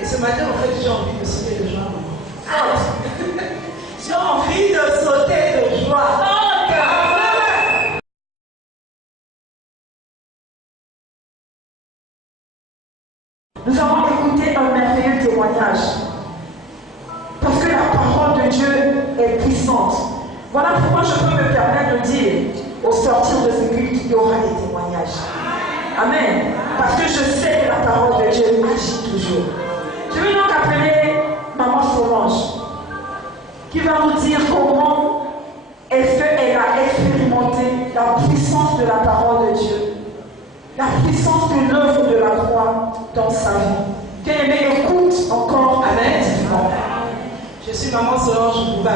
Et ce matin, en fait, j'ai envie de sauter de joie. J'ai envie de sauter de joie. Nous avons écouté un merveilleux témoignage. Parce que la parole de Dieu est puissante. Voilà pourquoi je peux me permettre de dire, au sortir de ce culte, il y aura des témoignages. Amen. Parce que je sais que la parole de Dieu agit toujours. Je vais donc appeler Maman Solange, qui va nous dire comment est-ce qu'elle a expérimenté la puissance de la parole de Dieu, la puissance de l'œuvre de la croix dans sa vie. Qu'elle écoute encore attentivement. Je suis Maman Solange Boubac.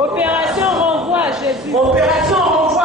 Opération renvoi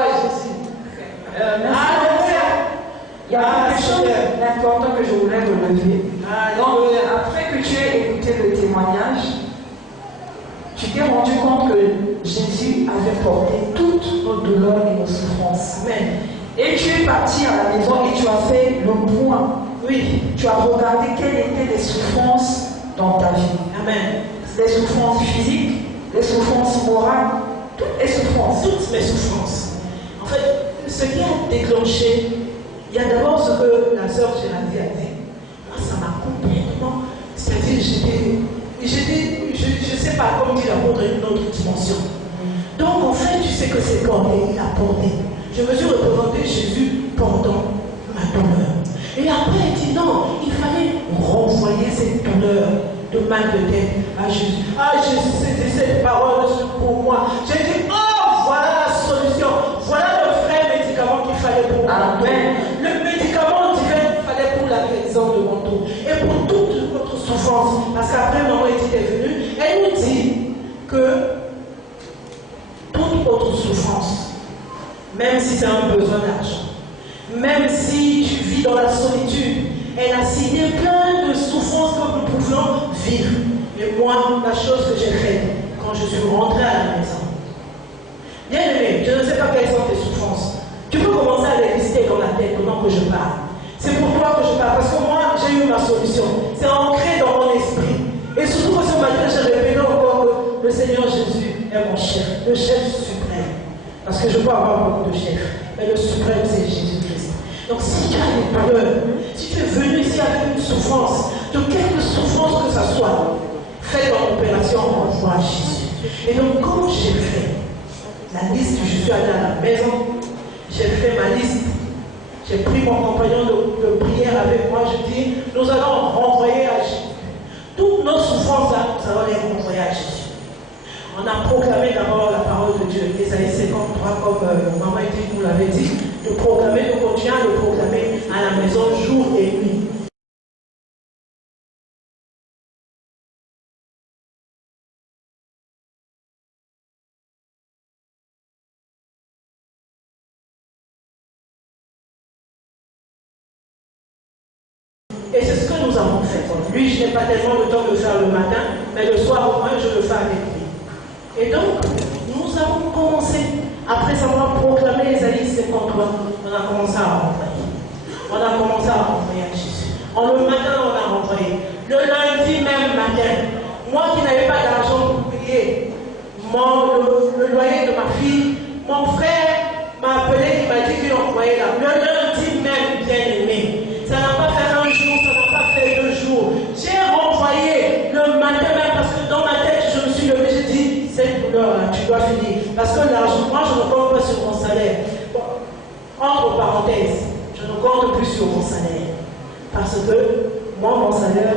à Jésus. Merci. Alléluia. quelque chose d'important que je voulais relever. Donc, après que tu aies écouté le témoignage, tu t'es rendu compte que Jésus avait porté toutes nos douleurs et nos souffrances. Amen. Et tu es parti à la maison et tu as fait le point. Oui. Tu as regardé quelles étaient les souffrances dans ta vie. Amen. Les souffrances physiques, les souffrances morales, toutes les souffrances. Toutes mes souffrances. En fait, ce qui a déclenché, il y a d'abord ce que la sœur Géraldine a dit. Moi, ça m'a complètement. C'est-à-dire, je ne sais pas comment dire l'apôtre une autre dimension. Donc, en fait, tu sais que c'est porté, il a porté. Je me suis représenté Jésus portant ma douleur. Et après, il dit non, il fallait renvoyer cette douleur de mal de tête à Jésus. Ah, Jésus, c'était cette parole pour moi. J'ai dit, oh, voilà la solution. Voilà le vrai médicament qu'il fallait pour moi. Amen. Le médicament divin qu'il fallait pour la guérison de mon dos. Et pour toute votre souffrance. Parce qu'après, maman était venue, elle nous dit que toute votre souffrance, même si c'est un besoin d'argent, même si tu vis dans la solitude, elle a cité plein de souffrances que nous pouvions vivre. Et moi, la chose que j'ai faite quand je suis rentrée à la maison, bien aimé, je ne sais pas quelles sont tes souffrances. Tu peux commencer à les lister dans la tête pendant que je parle. C'est pour toi que je parle, parce que moi, j'ai eu ma solution. C'est ancré dans mon esprit. Et surtout que ce matin, j'ai répété encore que le Seigneur Jésus est mon chef, le chef suprême. Parce que je peux avoir beaucoup de chefs, mais le suprême, c'est Jésus-Christ. Donc si tu as des douleurs, si tu es venu ici avec une souffrance, de quelque souffrance que ce soit, fais ton opération en foi à Jésus. Et donc quand j'ai fait la liste, je suis allé à la maison, j'ai fait ma liste, j'ai pris mon compagnon de prière avec moi, je dis, nous allons renvoyer à Jésus. Toutes nos souffrances là, nous allons les renvoyer à Jésus. On a proclamé d'abord la parole de Dieu, Ésaïe 53, comme maman Edith nous l'avait dit, de proclamer, de continuer à le proclamer à la maison jour et nuit. Et c'est ce que nous avons fait. Lui, je n'ai pas tellement le temps de le faire le matin, mais le soir au moins, je le fais avec lui. Et donc, nous avons commencé, après avoir proclamé Ésaïe 53, on a commencé à renvoyer. On a commencé à renvoyer à Jésus. Le matin, on a renvoyé. Le lundi même matin, moi qui n'avais pas d'argent pour payer le loyer de ma fille, mon frère m'a appelé, il m'a dit qu'il envoyait là. Le lundi même, bien aimé. Ça n'a pas fait un jour, ça n'a pas fait 2 jours. J'ai renvoyé le matin même parce que dans ma tête, je me suis levée, j'ai dit, cette douleur-là, tu dois finir. Parce que l'argent, moi, je ne compte pas sur mon salaire. Bon, entre parenthèses, je ne compte plus sur mon salaire. Parce que moi, mon salaire,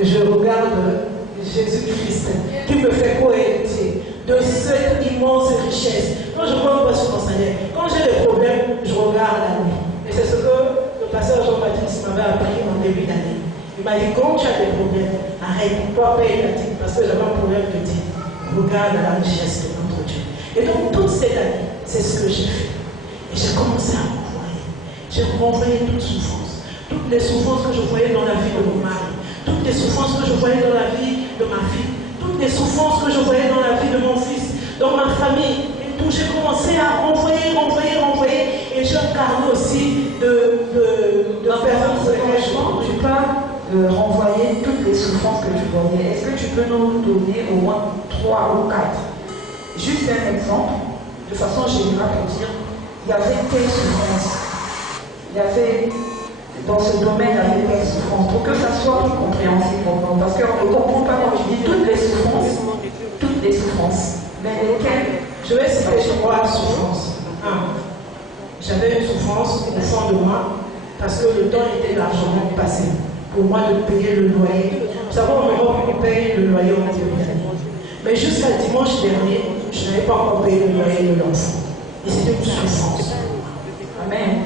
je regarde Jésus-Christ qui me fait co-héritier de cette immense richesse. Quand je ne compte pas sur mon salaire, quand j'ai des problèmes, je regarde à lui. Et c'est ce que le pasteur Jean-Baptiste m'avait appris en début d'année. Il m'a dit, quand tu as des problèmes, arrête, toi paye la dîme, parce que j'avais un problème de dîme. Regarde la richesse de notre Dieu. Et donc, toute cette année, c'est ce que j'ai fait. Et j'ai commencé à renvoyer. J'ai renvoyé toute souffrance. Toutes les souffrances que je voyais dans la vie de mon mari. Toutes les souffrances que je voyais dans la vie de ma fille. Toutes les souffrances que je voyais dans la vie de mon fils. Dans ma famille. Et tout, j'ai commencé à renvoyer. Et j'ai incarné aussi de personnes sur lesquelles je renvoie. Tu peux renvoyer toutes les souffrances que tu voyais. Est-ce que tu peux nous donner au moins 3 ou 4? Juste un exemple, de façon générale pour dire, il y avait telle souffrance. Il y avait, dans ce domaine, il y avait telle souffrance. Pour que ça soit plus compréhensible pour nous. Parce qu'on ne comprend pas quand je dis toutes les souffrances. Toutes les souffrances. Mais lesquelles? Je vais citer 3 souffrances. 1. J'avais une souffrance au fond de moi parce que le temps était largement passé pour moi de payer le loyer. Vous savez, en Europe, on paye le loyer en début d'année. Mais jusqu'à dimanche dernier, je n'avais pas encore payé le loyer de l'enfant. Et c'était une souffrance. Amen.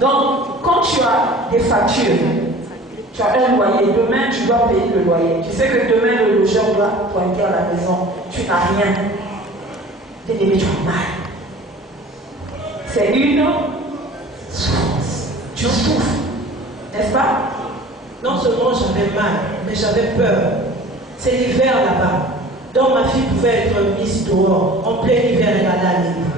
Donc, quand tu as des factures, tu as un loyer, demain tu dois payer le loyer. Tu sais que demain le logeur doit pointer à la maison, tu n'as rien. Bien-aimé, tu as mal. C'est une souffrance. Tu souffres. N'est-ce pas? Non seulement j'avais mal, mais j'avais peur. C'est l'hiver là-bas. Donc ma fille pouvait être mise dehors. En plein hiver, elle allait à l'hiver.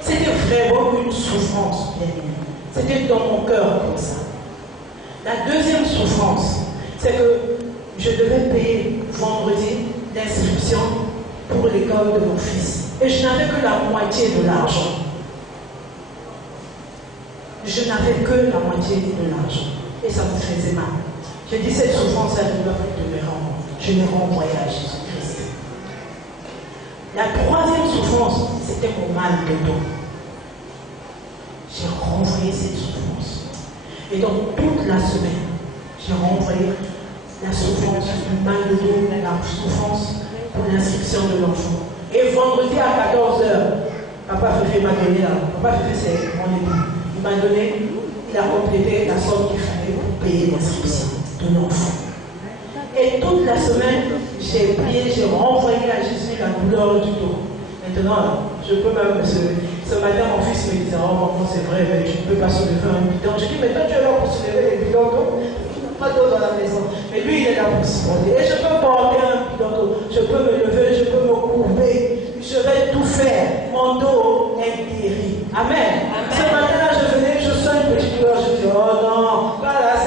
C'était vraiment une souffrance, bien aimé. C'était dans mon cœur comme ça. La deuxième souffrance, c'est que je devais payer vendredi l'inscription pour l'école de mon fils. Et je n'avais que la moitié de l'argent. Je n'avais que la moitié de l'argent. Et ça me faisait mal. J'ai dit, cette souffrance, elle ne doit pas me rendre. Je l'ai renvoyée à Jésus-Christ. La troisième souffrance, c'était mon mal de dos. J'ai renvoyé cette souffrance. Et donc, toute la semaine, j'ai renvoyé la souffrance du mal de dos, la souffrance pour l'inscription de l'enfant. Et vendredi à 14h, Papa Féfé m'a donné, Papa Féfé c'est mon époux, il m'a donné, il a complété la somme qu'il fallait pour payer l'inscription de l'enfant. Et toute la semaine, j'ai prié, j'ai renvoyé à Jésus la douleur du dos. Maintenant, je peux même, ce matin, mon fils me disait, oh maman, c'est vrai, mais tu ne peux pas soulever un bidon. Je dis, mais toi, tu es là pour soulever les bidons d'eau. Pas d'eau dans la maison. Mais lui, il est là pour se porter. Et je peux porter un bidon d'eau. Je peux me lever, je peux me courber. Je vais tout faire. Mon dos est guéri. Amen. Ce matin-là, je venais, je sens une petite douleur. Je dis, oh non, voilà,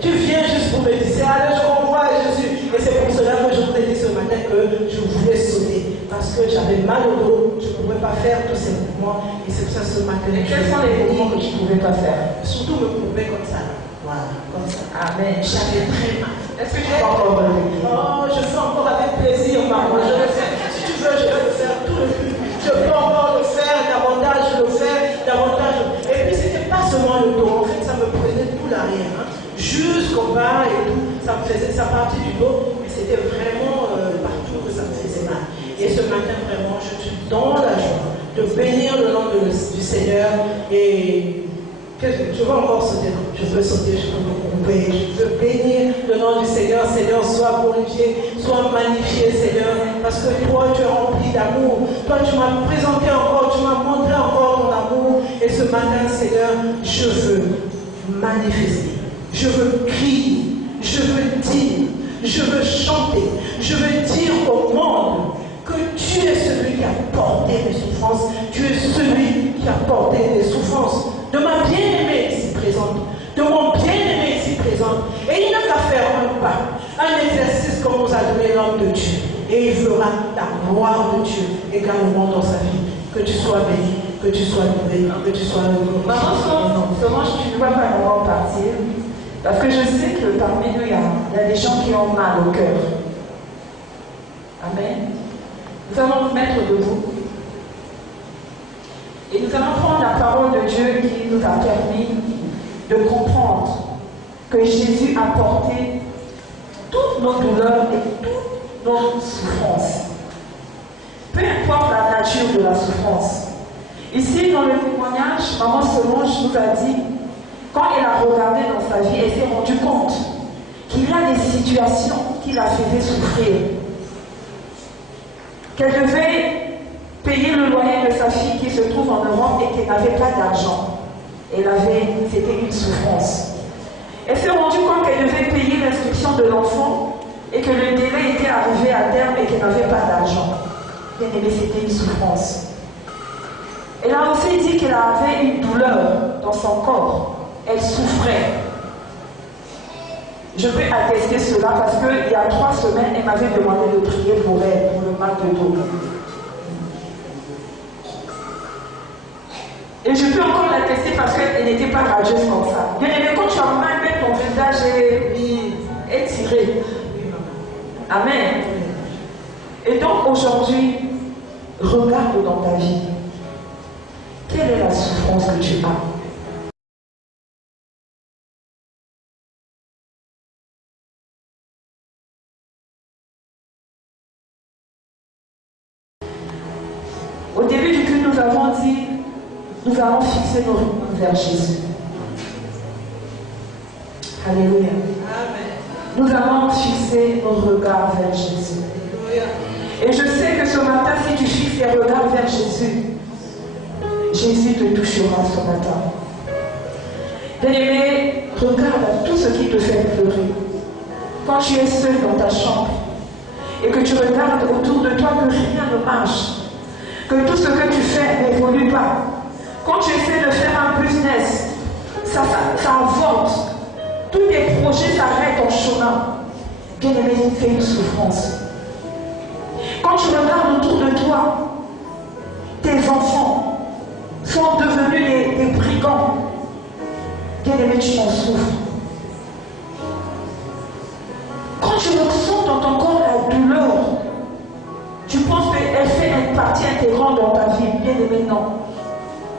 tu viens juste pour me dire, allez, je renvoie à Jésus. Et c'est pour cela que je vous ai dit ce matin que je voulais sauter. Parce que j'avais mal au dos, je ne pouvais pas faire tous ces mouvements. Et c'est pour ça ce matin. Et quels sont les mouvements que tu ne pouvais pas faire? Surtout me courber comme ça. Voilà, comme ça. Amen. J'avais très mal. Est-ce que tu peux encore revenir? Oh, je fais encore avec plaisir, maman. Je le fais. Si tu veux, je vais le faire tout le temps. Je peux encore le faire davantage, le faire davantage. Et puis, c'était pas seulement le dos. En fait, ça me prenait tout l'arrière. Hein. Jusqu'au bas et tout. Ça me faisait sa partie du dos. Mais c'était vraiment partout que ça me faisait mal. Et ce matin, vraiment, je suis dans la joie de bénir le nom du Seigneur. Et je veux encore sauter. Je veux sauter, je peux me couper. Je veux bénir le nom du Seigneur. Seigneur, sois glorifié, sois magnifié, Seigneur. Parce que toi, tu es rempli d'amour. Toi, tu m'as présenté encore, tu m'as montré encore ton amour. Et ce matin, Seigneur, je veux manifester. Je veux crier. Je veux dire. Je veux chanter. Je veux dire au monde que tu es celui qui a porté les souffrances. Tu es celui qui a porté les souffrances de ma bien-aimée ici présente, de mon bien-aimé ici présent. Et il n'a qu'à faire un pas, un exercice comme nous a donné l'homme de Dieu. Et il fera la gloire de Dieu également dans sa vie. Que tu sois béni, que tu sois loué, que tu sois heureux. Maman, comment tu ne vas pas vraiment partir? Parce que je sais que parmi nous, il y a des gens qui ont mal au cœur. Amen. Nous allons nous mettre debout. Et nous allons prendre la parole de Dieu qui nous a permis de comprendre que Jésus a porté toutes nos douleurs et toutes nos souffrances. Peu importe la nature de la souffrance. Ici, dans le témoignage, Maman Solange nous a dit, quand elle a regardé dans sa vie, elle s'est rendue compte qu'il y a des situations qui la faisaient souffrir. Qu'elle devait payer le loyer de sa fille qui se trouve en Europe et qu'elle n'avait pas d'argent. C'était une souffrance. Elle s'est rendue compte qu'elle devait payer l'instruction de l'enfant et que le délai était arrivé à terme et qu'elle n'avait pas d'argent. Bien aimé, c'était une souffrance. Elle a aussi dit qu'elle avait une douleur dans son corps. Elle souffrait. Je peux attester cela parce qu'il y a 3 semaines, elle m'avait demandé de prier pour elle, pour le mal de dos. Et je peux encore l'attester parce qu'elle n'était pas radieuse comme ça. Bien aimé, quand tu as mal, même ton visage est tiré. Amen. Et donc aujourd'hui, regarde dans ta vie. Quelle est la souffrance que tu as? Au début du culte, nous avons dit, nous allons fixer nos regards vers Jésus. Alléluia. Amen. Nous allons fixer nos regards vers Jésus. Alléluia. Et je sais que ce matin, si tu fixes tes regards vers Jésus, Jésus te touchera ce matin. Bien-aimé, regarde qui te fait pleurer. Quand tu es seul dans ta chambre et que tu regardes autour de toi que rien ne marche, que tout ce que tu fais n'évolue pas. Quand tu essaies de faire un business, ça avance. Tous tes projets s'arrêtent en chemin. Bien-aimé, c'est une souffrance. Quand tu regardes autour de toi, tes enfants sont devenus des brigands. Bien-aimé, tu en souffres. Quand tu ressens dans ton corps la douleur, tu penses qu'elle fait une partie intégrante dans ta vie. Bien-aimé, non.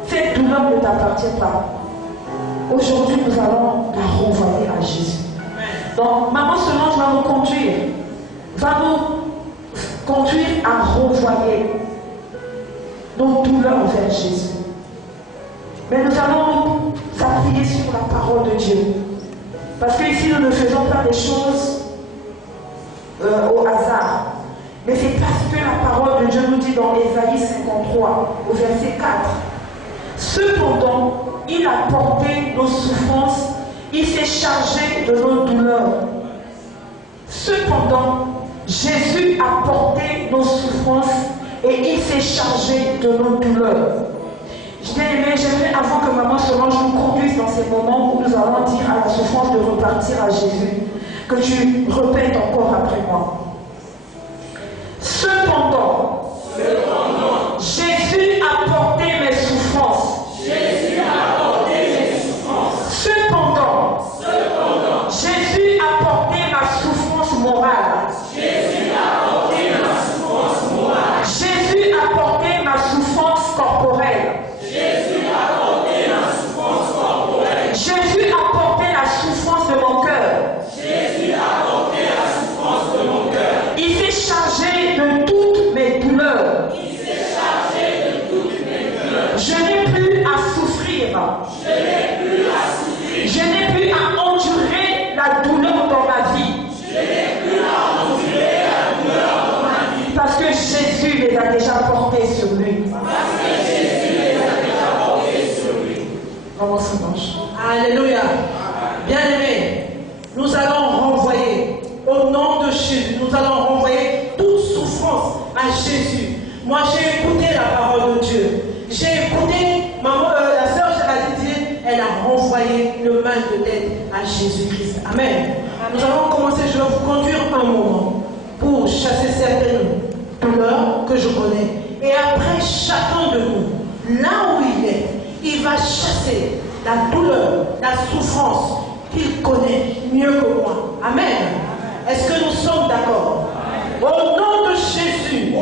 Cette douleur ne t'appartient pas. Aujourd'hui, nous allons la renvoyer à Jésus. Donc, Maman Solange va nous conduire à renvoyer nos douleurs vers Jésus. Mais nous allons nous appuyer sur la parole de Dieu. Parce qu'ici, nous ne faisons pas des choses au hasard. Mais c'est parce que la parole de Dieu nous dit dans Ésaïe 53, au verset 4, cependant, il a porté nos souffrances, il s'est chargé de nos douleurs. Cependant, Jésus a porté nos souffrances et il s'est chargé de nos douleurs. J'aimerais, avant que Maman Solange nous conduise dans ces moments où nous allons dire à la souffrance de repartir à Jésus, que tu répètes encore après moi. Cependant, Jésus a porté mes souffrances. Cependant, Jésus a porté ma souffrance morale. Jésus a porté ma souffrance corporelle. Jésus a porté la souffrance de mon cœur. Il s'est chargé de toutes mes douleurs. Je n'ai plus à souffrir. Je n'ai plus à endurer la douleur dans ma vie. Parce que Jésus les a déjà portés sur lui. Maman Solange. Alléluia. Bien-aimés, nous allons renvoyer au nom de Jésus, nous allons renvoyer toute souffrance à Jésus. Moi, j'ai écouté la parole de Dieu. J'ai écouté la sœur Géraldine dire, elle a renvoyé le mal de tête à Jésus-Christ. Amen. Nous allons commencer, je vais vous conduire un moment pour chasser certaines douleurs que je connais. Et après, chacun de nous, là où il va chasser la douleur, la souffrance qu'il connaît mieux que moi. Amen. Est-ce que nous sommes d'accord? Au nom de Jésus.